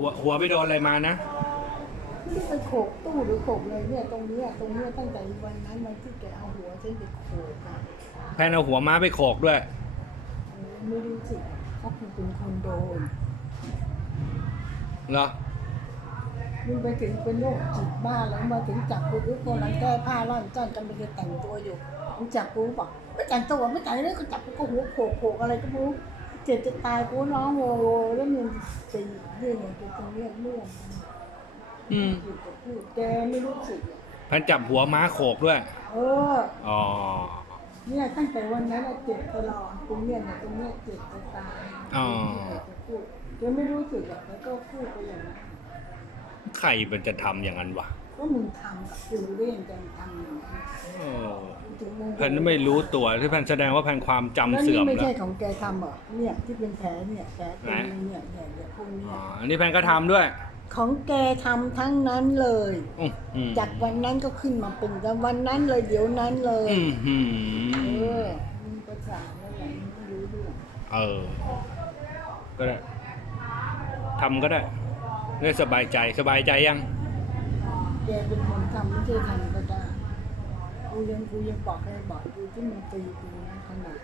หัวหัวไปโดนอะไรมานะไม่รู้ไปโขกตู้หรือโขกอะไรเนี่ยตรงเนี้ยตรงเนี้ยตั้งแต่วันนั้นวันที่แกเอาหัวฉันไปโขกอะแพนเอาหัวม้าไปโขกด้วยเออไม่รู้สิเขาคงเป็นคนโดนเหรอมึงไปถึงเป็นโรคจิตบ้าแล้วมาถึงจับกูทุกคนนั้นแก้ผ้าร่อนจ้อนกันไปเลยแต่งตัวอยู่มึงจับกูบอกไม่แต่งตัวไม่แต่งเลยก็จับกูก็หัวโขกโขกอะไรก็ไม่รู้เจ็บจะตายกูร้องโวโวแล้วมึงตีเรื่องอย่างกูตรงเนี้ยเรื่องอืมอยู่กับพูดแกไม่รู้สึกอะแพนจับหัวม้าโขกด้วย เออ อ๋อ เนี่ยตั้งแต่วันนั้นอะเจ็บตลอดตรงเนี้ยเนี่ยตรงเนี้ยเจ็บจะตายอ๋อ จะพูดแกไม่รู้สึกอะแล้วก็พูดไปอย่างนั้น ใครมันจะทำอย่างนั้นวะ ว่ามึงทำกับกูเรื่องกันทำอย่างนั้นเออถึงมึงแพนไม่รู้ตัวที่แพนแสดงว่าแพนความจำแล้วเสื่นี่อมไม่แล้ใช่วของแกทำเหรอเนี่ยที่เป็นแผลเนี่ยแผลตรงนี้เนี่ยเนี่ยเนี่ยพวกเนี้อ๋ยออันนี้แพนก็ทำด้วยของแกทำทั้งนั้นเลย อืมอืมจากวันนั้นก็ขึ้นมาเป็นจากวันนั้นเลยเดี๋ยวนั้นเลยอืมอืเอมอมึงประสาทแล้วแหละมึงไม่รู้เรื่องเออ ก็ได้ทำก็ได้ได้สบายใจสบายใจยังแกเป็นคนทำไม่ใช่ทำก็ได้กูยังกูยังบอกให้บอกกูที่มันตีกูนะขนาด